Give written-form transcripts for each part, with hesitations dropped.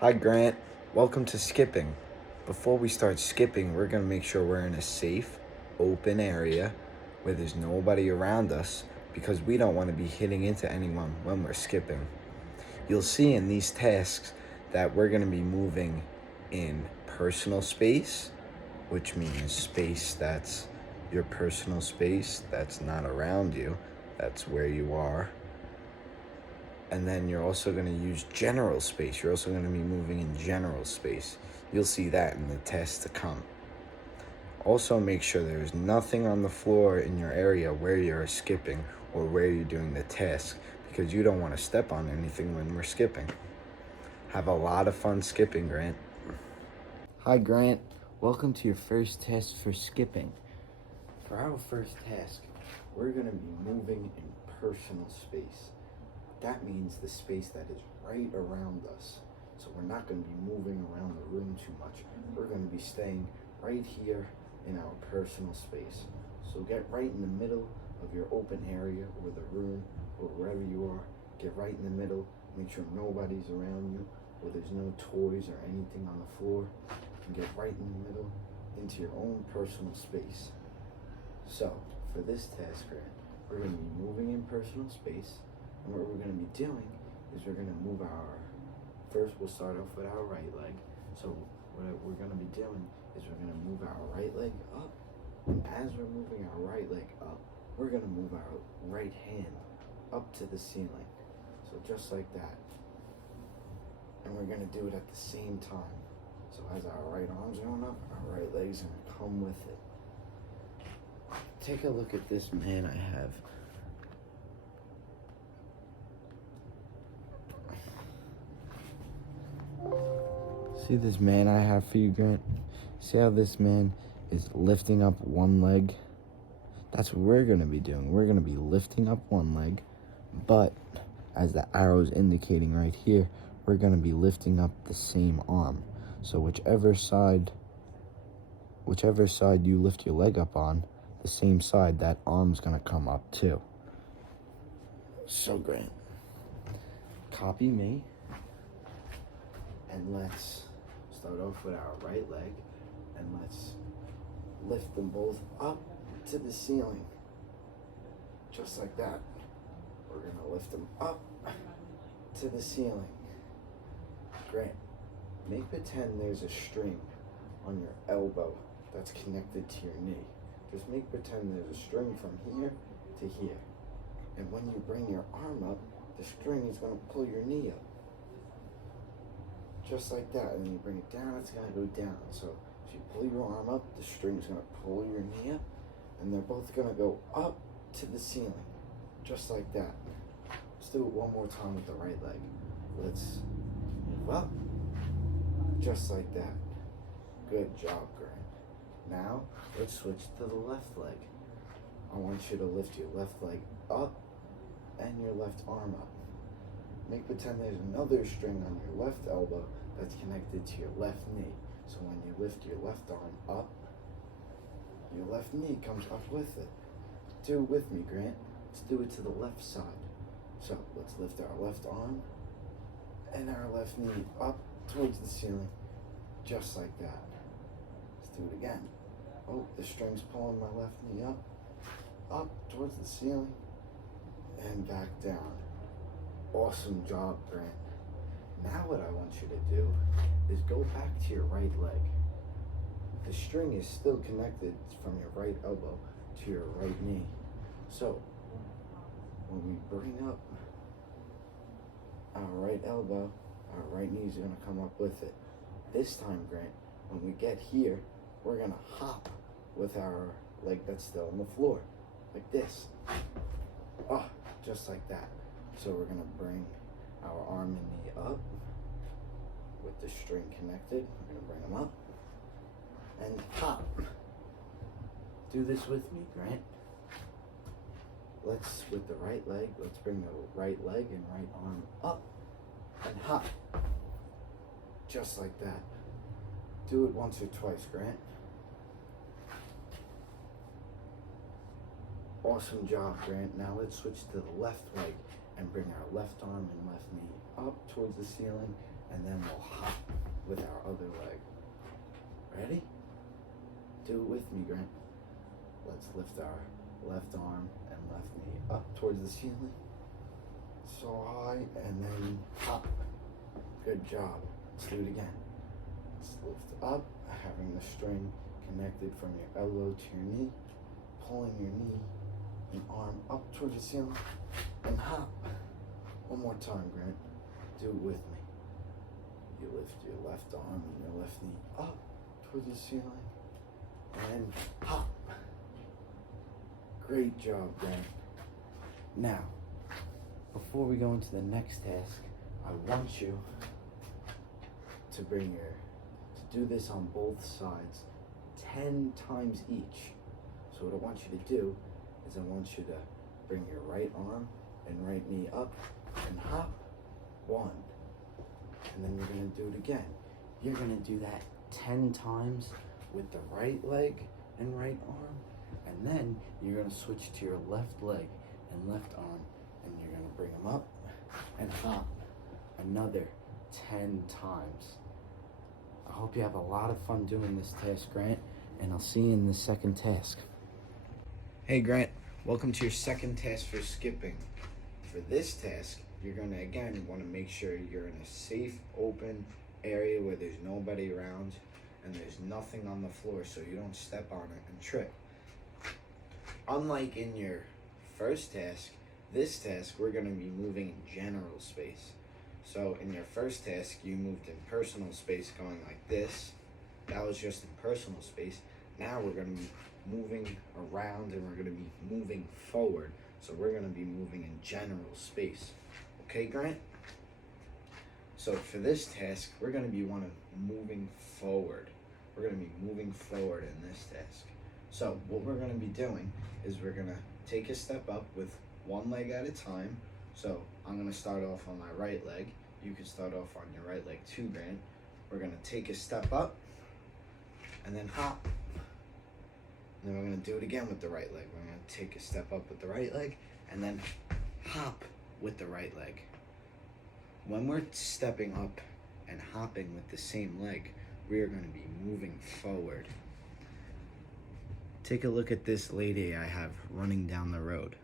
Hi, Grant. Welcome to skipping. Before we start skipping, we're going to make sure we're in a safe, open area where there's nobody around us because we don't want to be hitting into anyone when we're skipping. You'll see in these tasks that we're going to be moving in personal space, which means space that's your personal space, that's not around you, that's where you are. And then you're also going to use general space. You're also going to be moving in general space. You'll see that in the test to come. Also, make sure there's nothing on the floor in your area where you're skipping or where you're doing the task, because you don't want to step on anything when we're skipping. Have a lot of fun skipping, Grant. Hi, Grant. Welcome to your first test for skipping. For our first task, we're going to be moving in personal space. That means the space that is right around us. So we're not going to be moving around the room too much. We're going to be staying right here in our personal space. So get right in the middle of your open area or the room or wherever you are. Get right in the middle. Make sure nobody's around you or there's no toys or anything on the floor. And get right in the middle into your own personal space. So for this task, Grant, we're going to be moving in personal space. And what we're going to be doing is we're going to move first we'll start off with our right leg. So what we're going to be doing is we're going to move our right leg up. And as we're moving our right leg up, we're going to move our right hand up to the ceiling. So just like that. And we're going to do it at the same time. So as our right arm's going up, our right leg's going to come with it. Take a look at this man I have. See this man I have for you, Grant? See how this man is lifting up one leg? That's what we're going to be doing. We're going to be lifting up one leg, but as the arrow is indicating right here, we're going to be lifting up the same arm. So whichever side you lift your leg up on, the same side, that arm's going to come up too. So, Grant, copy me, and let's start off with our right leg, and let's lift them both up to the ceiling, just like that. We're gonna lift them up to the ceiling. Grant, make pretend there's a string on your elbow that's connected to your knee. Just make pretend there's a string from here to here. And when you bring your arm up, the string is gonna pull your knee up. Just like that, and then you bring it down, it's gonna go down. So if you pull your arm up, the string's gonna pull your knee up, and they're both gonna go up to the ceiling, just like that. Let's do it one more time with the right leg. Let's move up, just like that. Good job, Grant. Now, let's switch to the left leg. I want you to lift your left leg up and your left arm up. Make pretend there's another string on your left elbow that's connected to your left knee. So when you lift your left arm up, your left knee comes up with it. Do it with me, Grant. Let's do it to the left side. So let's lift our left arm and our left knee up towards the ceiling, just like that. Let's do it again. Oh, the string's pulling my left knee up towards the ceiling, and back down. Awesome job, Grant. Now what I want you to do is go back to your right leg. The string is still connected from your right elbow to your right knee. So when we bring up our right elbow, our right knee is going to come up with it. This time, Grant, when we get here, we're going to hop with our leg that's still on the floor, like this. Just like that. So we're going to bring our arm and knee up with the string connected. We're going to bring them up and hop. Do this with me, Grant. With the right leg, let's bring the right leg and right arm up and hop. Just like that. Do it once or twice, Grant. Awesome job, Grant. Now let's switch to the left leg and bring our left arm and left knee up towards the ceiling and then we'll hop with our other leg. Ready? Do it with me, Grant. Let's lift our left arm and left knee up towards the ceiling. So high, and then hop. Good job. Let's do it again. Let's lift up, having the string connected from your elbow to your knee, pulling your knee and arm up towards the ceiling, and hop. One more time, Grant. Do it with me. You lift your left arm and your left knee up towards the ceiling, and hop. Great job, Grant. Now, before we go into the next task, I want you to do this on both sides 10 times each. So what I want you to do is I want you to bring your right arm and right knee up and hop. 1. And then you're gonna do it again. You're gonna do that 10 times with the right leg and right arm. And then you're gonna switch to your left leg and left arm, and you're gonna bring them up and hop another 10 times. I hope you have a lot of fun doing this task, Grant, and I'll see you in the second task. Hey, Grant, welcome to your second task for skipping. For this task, you're gonna, again, wanna make sure you're in a safe, open area where there's nobody around and there's nothing on the floor so you don't step on it and trip. Unlike in your first task, this task, we're gonna be moving in general space. So in your first task, you moved in personal space going like this. That was just in personal space. Now we're gonna be moving around and we're gonna be moving forward. So we're gonna be moving in general space. Okay, Grant? So for this task, we're gonna be moving forward. We're gonna be moving forward in this task. So what we're gonna be doing is we're gonna take a step up with one leg at a time. So I'm gonna start off on my right leg. You can start off on your right leg too, Grant. We're gonna take a step up and then hop. And then we're gonna do it again with the right leg. We're gonna take a step up with the right leg and then hop with the right leg. When we're stepping up and hopping with the same leg, we are gonna be moving forward. Take a look at this lady I have running down the road.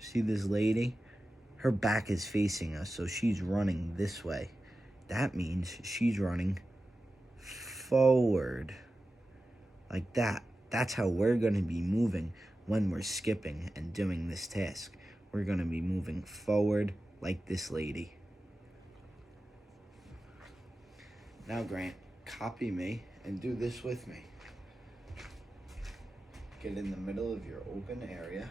See this lady? Her back is facing us, so she's running this way. That means she's running forward. Like that. That's how we're going to be moving when we're skipping and doing this task. We're going to be moving forward like this lady. Now, Grant, copy me and do this with me. Get in the middle of your open area.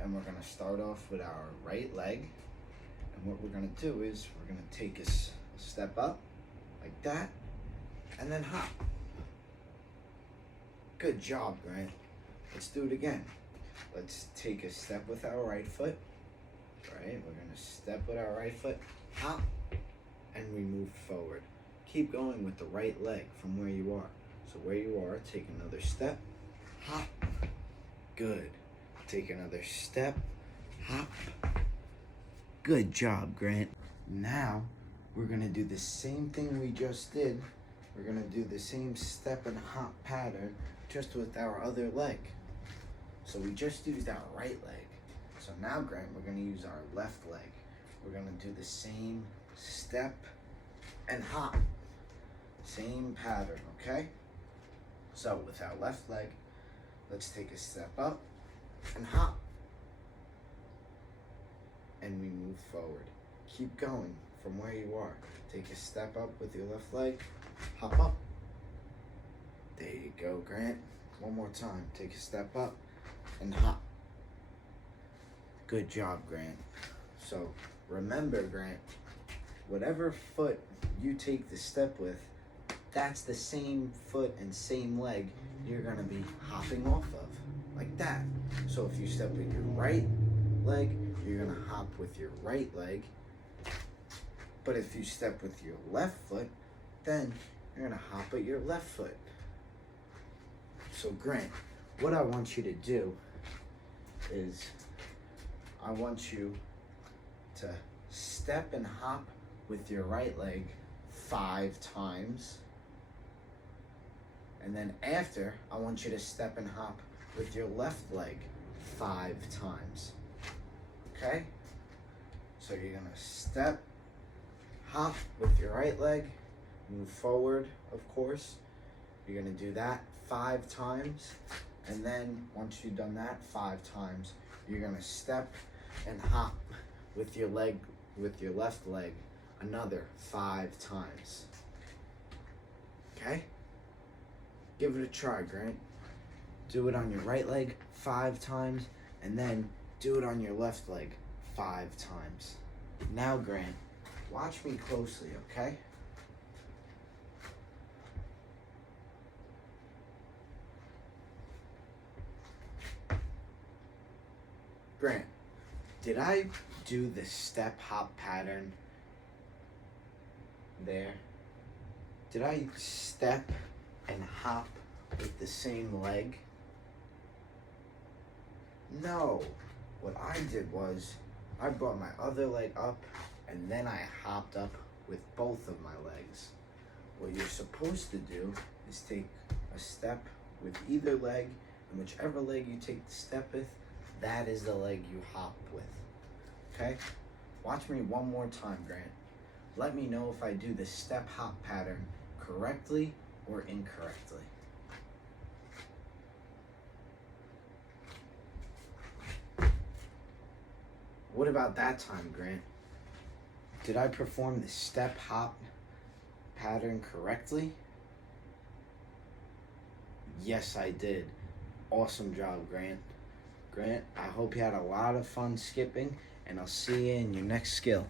And we're gonna start off with our right leg. And what we're gonna do is we're gonna take a step up like that and then hop. Good job, Grant. Let's do it again. Let's take a step with our right foot. Right, we're gonna step with our right foot, hop, and we move forward. Keep going with the right leg from where you are. So where you are, take another step, hop. Good. Take another step, hop. Good job, Grant. Now, we're gonna do the same thing we just did. We're gonna do the same step and hop pattern, just with our other leg. So we just used our right leg. So now, Grant, we're gonna use our left leg. We're gonna do the same step and hop. Same pattern, okay? So with our left leg, let's take a step up and hop. And we move forward. Keep going from where you are. Take a step up with your left leg, hop up. There you go, Grant. One more time. Take a step up and hop. Good job, Grant. So remember, Grant, whatever foot you take the step with, that's the same foot and same leg you're gonna be hopping off of, like that. So if you step with your right leg, you're gonna hop with your right leg. But if you step with your left foot, then you're gonna hop with your left foot. So Grant, what I want you to do is I want you to step and hop with your right leg 5 times. And then after, I want you to step and hop with your left leg 5 times. Okay? So you're gonna step, hop with your right leg, move forward, of course. You're gonna do that 5 times. And then once you've done that 5 times, you're gonna step and hop with your left leg another 5 times. Okay? Give it a try, Grant. Do it on your right leg 5 times, and then do it on your left leg 5 times. Now, Grant, watch me closely, okay? Grant, did I do the step hop pattern there? Did I step and hop with the same leg? No. What I did was I brought my other leg up and then I hopped up with both of my legs. What you're supposed to do is take a step with either leg, and whichever leg you take the step with, that is the leg you hop with. Okay? Watch me one more time, Grant. Let me know if I do the step hop pattern correctly or incorrectly. What about that time, Grant? Did I perform the step hop pattern correctly? Yes, I did. Awesome job, Grant. Grant, I hope you had a lot of fun skipping, and I'll see you in your next skill.